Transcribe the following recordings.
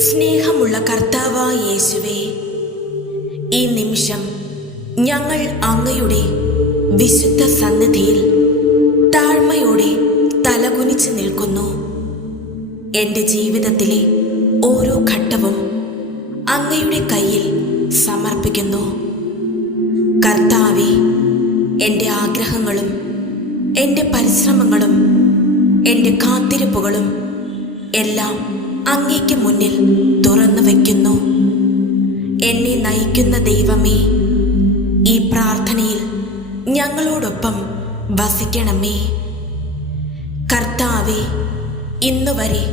സ്നേഹമുള്ള കർത്താവായ യേശുവേ, ഈ നിമിഷം ഞങ്ങൾ അങ്ങയുടെ വിശുദ്ധ സന്നിധിയിൽ താഴ്മയോടെ തലകുനിച്ച് നിൽക്കുന്നു. എൻ്റെ ജീവിതത്തിലെ ഓരോ ഘട്ടവും അങ്ങയുടെ കയ്യിൽ സമർപ്പിക്കുന്നു. കർത്താവേ, എൻ്റെ ആഗ്രഹങ്ങളും എൻ്റെ പരിശ്രമങ്ങളും എൻ്റെ കാത്തിരിപ്പുകളും എല്ലാം അങ്ങേക്ക് മുന്നിൽ തുറന്നു വയ്ക്കുന്നു. എന്നെ നയിക്കുന്ന ദൈവമേ, ഈ പ്രാർത്ഥനയിൽ ഞങ്ങളോടൊപ്പം വസിക്കണമേ. കർത്താവേ, ഇന്നുവരെ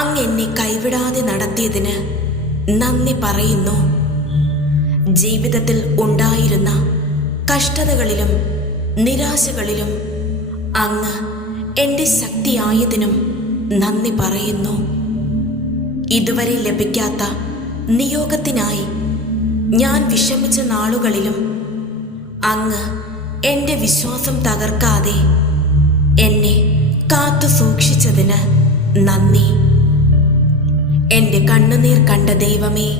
അങ്ങ് എന്നെ കൈവിടാതെ നടത്തിയതിന് നന്ദി പറയുന്നു. ജീവിതത്തിൽ ഉണ്ടായിരുന്ന കഷ്ടതകളിലും നിരാശകളിലും അങ്ങ് എൻ്റെ ശക്തിയായതിനും നന്ദി പറയുന്നു. ഇതുവരെ ലഭിക്കാത്ത നിയോഗത്തിനായി ഞാൻ വിഷമിച്ച നാളുകളിലും അങ്ങ് എൻ്റെ വിശ്വാസം തകർക്കാതെ എന്നെ കാത്തു സൂക്ഷിച്ചതിന് നന്ദി. എൻ്റെ കണ്ണുനീർ കണ്ട ദൈവമേ,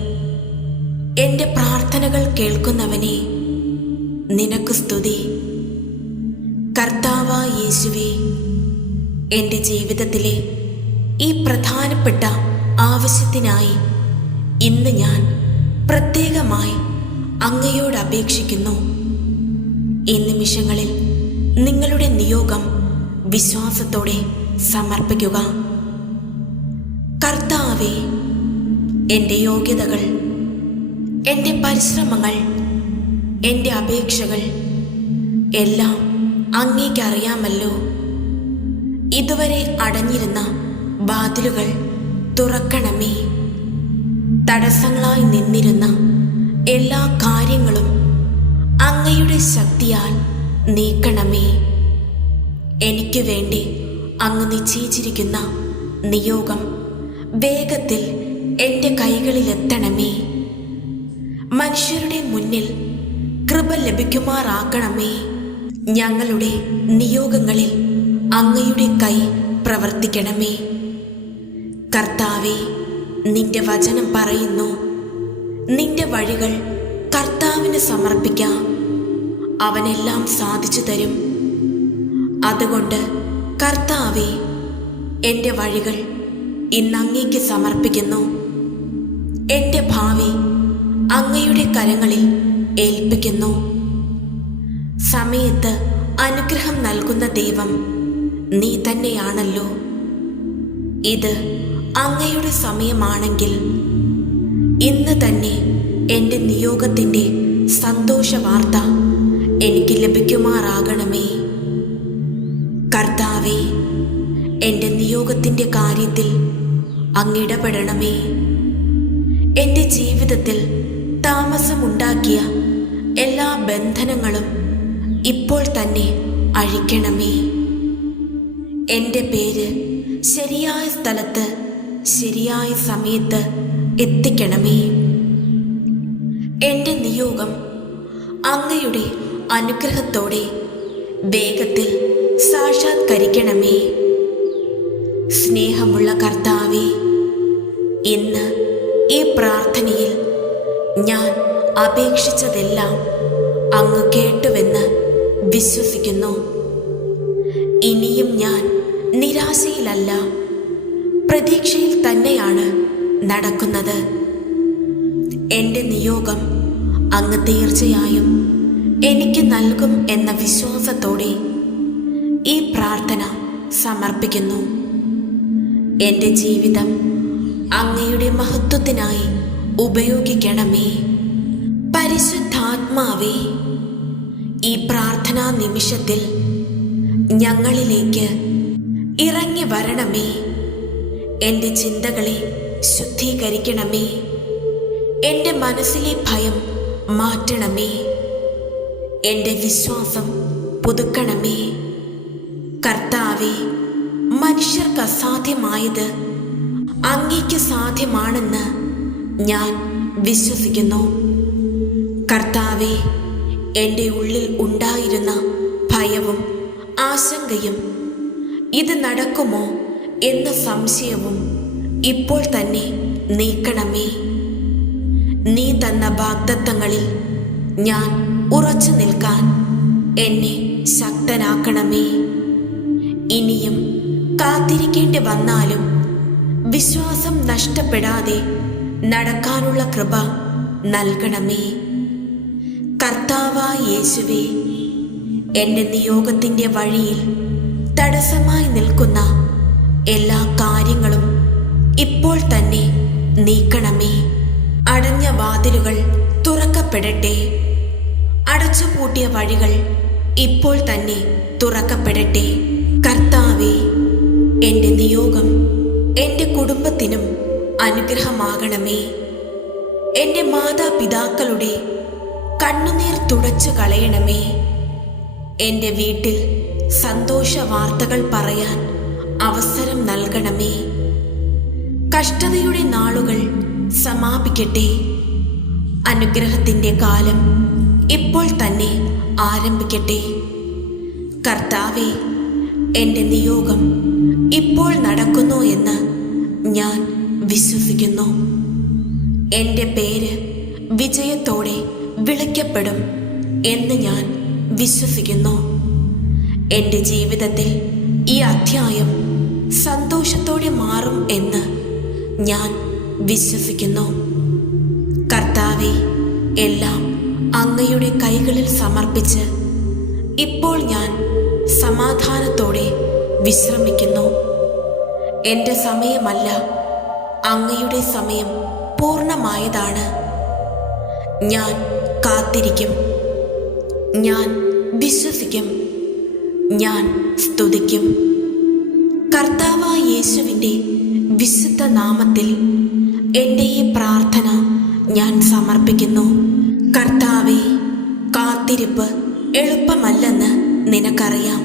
എൻ്റെ പ്രാർത്ഥനകൾ കേൾക്കുന്നവനെ, നിനക്ക് സ്തുതി. കർത്താവായ യേശുവേ, എൻ്റെ ജീവിതത്തിലെ ഈ പ്രധാനപ്പെട്ട ആവശ്യത്തിനായി ഇന്ന് ഞാൻ പ്രത്യേകമായി അങ്ങയോട് അപേക്ഷിക്കുന്നു. ഈ നിമിഷങ്ങളിൽ നിങ്ങളുടെ നിയോഗം വിശ്വാസത്തോടെ സമർപ്പിക്കുക. കർത്താവേ, എൻ്റെ യോഗ്യതകൾ, എൻ്റെ പരിശ്രമങ്ങൾ, എൻ്റെ അപേക്ഷകൾ എല്ലാം അങ്ങേക്കറിയാമല്ലോ. ഇതുവരെ അടഞ്ഞിരുന്ന വാതിലുകൾ തുറക്കണമേ. തടസ്സങ്ങളായി നിന്നിരുന്ന എല്ലാ കാര്യങ്ങളും അങ്ങയുടെ ശക്തിയാൽ നീക്കണമേ. എനിക്ക് വേണ്ടി അങ്ങ് നിശ്ചയിച്ചിരിക്കുന്ന നിയോഗം വേഗത്തിൽ എൻ്റെ കൈകളിലെത്തണമേ. മനുഷ്യരുടെ മുന്നിൽ കൃപ ലഭിക്കുമാറാക്കണമേ. ഞങ്ങളുടെ നിയോഗങ്ങളിൽ അങ്ങയുടെ കൈ പ്രവർത്തിക്കണമേ. കർത്താവേ, നിന്റെ വചനം പറയുന്നു, നിന്റെ വഴികൾ കർത്താവിന് സമർപ്പിക്കാം, അവനെല്ലാം സാധിച്ചു തരും. അതുകൊണ്ട് കർത്താവേ, എൻ്റെ വഴികൾ ഇന്ന് അങ്ങേക്ക് സമർപ്പിക്കുന്നു. എൻ്റെ ഭാവി അങ്ങയുടെ കരങ്ങളിൽ ഏൽപ്പിക്കുന്നു. സമയത്ത് അനുഗ്രഹം നൽകുന്ന ദൈവം നീ തന്നെയാണല്ലോ. ഇത് അങ്ങയുടെ സമയമാണെങ്കിൽ ഇന്ന് തന്നെ എൻ്റെ നിയോഗത്തിൻ്റെ സന്തോഷ വാർത്ത എനിക്ക് ലഭിക്കുമാറാകണമേ. കർത്താവേ, എൻ്റെ നിയോഗത്തിൻ്റെ കാര്യത്തിൽ അങ്ങിടപെടണമേ. എൻ്റെ ജീവിതത്തിൽ താമസമുണ്ടാക്കിയ എല്ലാ ബന്ധനങ്ങളും ഇപ്പോൾ തന്നെ അഴിക്കണമേ. എൻ്റെ പേര് ശരിയായ സ്ഥലത്ത് ശരിയായ സമയത്ത് എത്തിക്കണമേ. എൻ്റെ നിയോഗം അങ്ങയുടെ അനുഗ്രഹത്തോടെ വേഗത്തിൽ സാക്ഷാത്കരിക്കണമേ. സ്നേഹമുള്ള കർത്താവേ, ഇന്ന് ഈ പ്രാർത്ഥനയിൽ ഞാൻ അപേക്ഷിച്ചതെല്ലാം അങ്ങ് കേട്ടുവെന്ന് വിശ്വസിക്കുന്നു. ഇനിയും ഞാൻ നിരാശയിലല്ല, പ്രതീക്ഷയിൽ തന്നെയാണ് നടക്കുന്നത്. എൻ്റെ നിയോഗം അങ്ങ് തീർച്ചയായും എനിക്ക് നൽകും എന്ന വിശ്വാസത്തോടെ ഈ പ്രാർത്ഥന സമർപ്പിക്കുന്നു. എൻ്റെ ജീവിതം അങ്ങയുടെ മഹത്വത്തിനായി ഉപയോഗിക്കണമേ. പരിശുദ്ധാത്മാവേ, ഈ പ്രാർത്ഥനാ നിമിഷത്തിൽ ഞങ്ങളിലേക്ക് ഇറങ്ങി വരണമേ. എൻ്റെ ചിന്തകളെ ശുദ്ധീകരിക്കണമേ. എൻ്റെ മനസ്സിലെ ഭയം മാറ്റണമേ. എൻ്റെ വിശ്വാസം പുതുക്കണമേ. കർത്താവേ, മനുഷ്യർക്ക് അസാധ്യമായത് അങ്ങേക്ക് സാധ്യമാണെന്ന് ഞാൻ വിശ്വസിക്കുന്നു. കർത്താവേ, എൻ്റെ ഉള്ളിൽ ഉണ്ടായിരുന്ന ഭയവും ആശങ്കയും ഇത് നടക്കുമോ എന്ന സംശയവും ഇപ്പോൾ തന്നെ നീക്കണമേ. നീ തന്ന വാഗ്ദത്തങ്ങളിൽ ഞാൻ ഉറച്ചു നിൽക്കാൻ എന്നെ ശക്തനാക്കണമേ. ഇനിയും കാത്തിരിക്കേണ്ടി വന്നാലും വിശ്വാസം നഷ്ടപ്പെടാതെ നടക്കാനുള്ള കൃപ നൽകണമേ. കർത്താവായ യേശുവേ, എൻ്റെ നിയോഗത്തിൻ്റെ വഴിയിൽ തടസ്സമായി നിൽക്കുന്ന എല്ലാ കാര്യങ്ങളും ഇപ്പോൾ തന്നെ നീക്കണമേ. അടഞ്ഞ വാതിലുകൾ തുറക്കപ്പെടട്ടെ. അടച്ചുപൂട്ടിയ വഴികൾ ഇപ്പോൾ തന്നെ തുറക്കപ്പെടട്ടെ. കർത്താവേ, എൻ്റെ നിയോഗം എൻ്റെ കുടുംബത്തിനും അനുഗ്രഹമാകണമേ. എൻ്റെ മാതാപിതാക്കളുടെ കണ്ണുനീർ തുടച്ചു കളയണമേ. എൻ്റെ വീട്ടിൽ സന്തോഷ വാർത്തകൾ പറയാൻ അവസരം നൽകണമേ. കഷ്ടതയുടെ നാളുകൾ സമാപിക്കട്ടെ. അനുഗ്രഹത്തിൻ്റെ കാലം ഇപ്പോൾ തന്നെ ആരംഭിക്കട്ടെ. കർത്താവേ, എൻ്റെ നിയോഗം ഇപ്പോൾ നടക്കുന്നു എന്ന് ഞാൻ വിശ്വസിക്കുന്നു. എൻ്റെ പേര് വിജയത്തോടെ വിളിക്കപ്പെടും എന്ന് ഞാൻ വിശ്വസിക്കുന്നു. എൻ്റെ ജീവിതത്തിൽ ഈ അധ്യായം സന്തോഷത്തോടെ മാറും എന്ന് ഞാൻ വിശ്വസിക്കുന്നു. കർത്താവേ, എല്ലാം അങ്ങയുടെ കൈകളിൽ സമർപ്പിച്ച് ഇപ്പോൾ ഞാൻ സമാധാനത്തോടെ വിശ്രമിക്കുന്നു. എൻ്റെ സമയമല്ല, അങ്ങയുടെ സമയം പൂർണ്ണമായതാണ്. ഞാൻ കാത്തിരിക്കും, ഞാൻ വിശ്വസിക്കും, ഞാൻ സ്തുതിക്കും. കർത്താവായ യേശുവിൻ്റെ വിശുദ്ധ നാമത്തിൽ എൻ്റെ ഈ പ്രാർത്ഥന ഞാൻ സമർപ്പിക്കുന്നു. കർത്താവേ, കാത്തിരിപ്പ് എളുപ്പമല്ലെന്ന് നിനക്കറിയാം.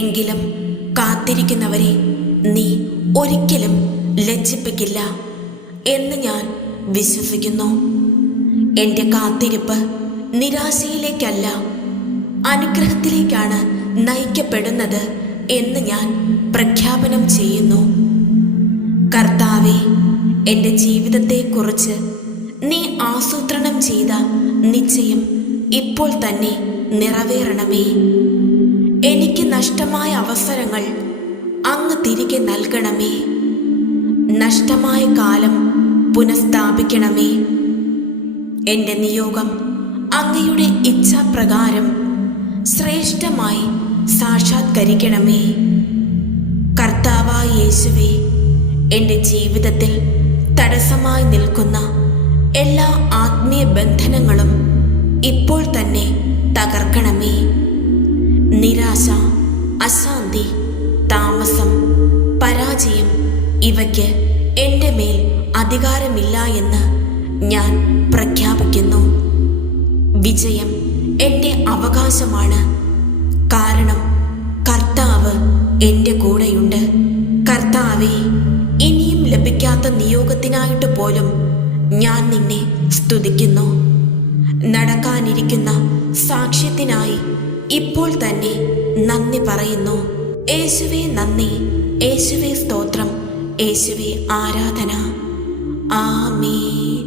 എങ്കിലും കാത്തിരിക്കുന്നവരെ നീ ഒരിക്കലും ലജ്ജിപ്പിക്കില്ല എന്ന് ഞാൻ വിശ്വസിക്കുന്നു. എൻ്റെ കാത്തിരിപ്പ് നിരാശയിലേക്കല്ല, അനുഗ്രഹത്തിലേക്കാണ് നയിക്കപ്പെടുന്നത് എന്ന് ഞാൻ പ്രഖ്യാപനം ചെയ്യുന്നു. കർത്താവേ, എൻ്റെ ജീവിതത്തെക്കുറിച്ച് നീ ആസൂത്രണം ചെയ്ത നിശ്ചയം ഇപ്പോൾ തന്നെ നിറവേറണമേ. എനിക്ക് നഷ്ടമായ അവസരങ്ങൾ അങ്ങ് തിരികെ നൽകണമേ. നഷ്ടമായ കാലം പുനഃസ്ഥാപിക്കണമേ. എൻ്റെ നിയോഗം അങ്ങയുടെ ഇച്ഛാപ്രകാരം ശ്രേഷ്ഠമായി സാക്ഷാത്കരിക്കണമേ. കർത്താവായ യേശുവേ, എൻ്റെ ജീവിതത്തിൽ തടസ്സമായി നിൽക്കുന്ന എല്ലാ ആത്മീയ ബന്ധനങ്ങളും ഇപ്പോൾ തന്നെ തകർക്കണമേ. നിരാശ, അശാന്തി, താമസം, പരാജയം ഇവയ്ക്ക് എൻ്റെ മേൽ അധികാരമില്ല എന്ന് ഞാൻ പ്രഖ്യാപിക്കുന്നു. വിജയം എൻ്റെ അവകാശമാണ്. കാരണം കർത്താവ് എൻ്റെ കൂടെയുണ്ട്. കർത്താവേ, ഇനിയും ലഭിക്കാത്ത നിയോഗത്തിനായിട്ട് പോലും ഞാൻ നിന്നെ സ്തുതിക്കുന്നു. നടക്കാനിരിക്കുന്ന സാക്ഷ്യത്തിനായി ഇപ്പോൾ തന്നെ നന്ദി പറയുന്നു. യേശുവേ നന്ദി, യേശുവേ സ്തോത്രം, യേശുവേ ആരാധന. ആമേൻ.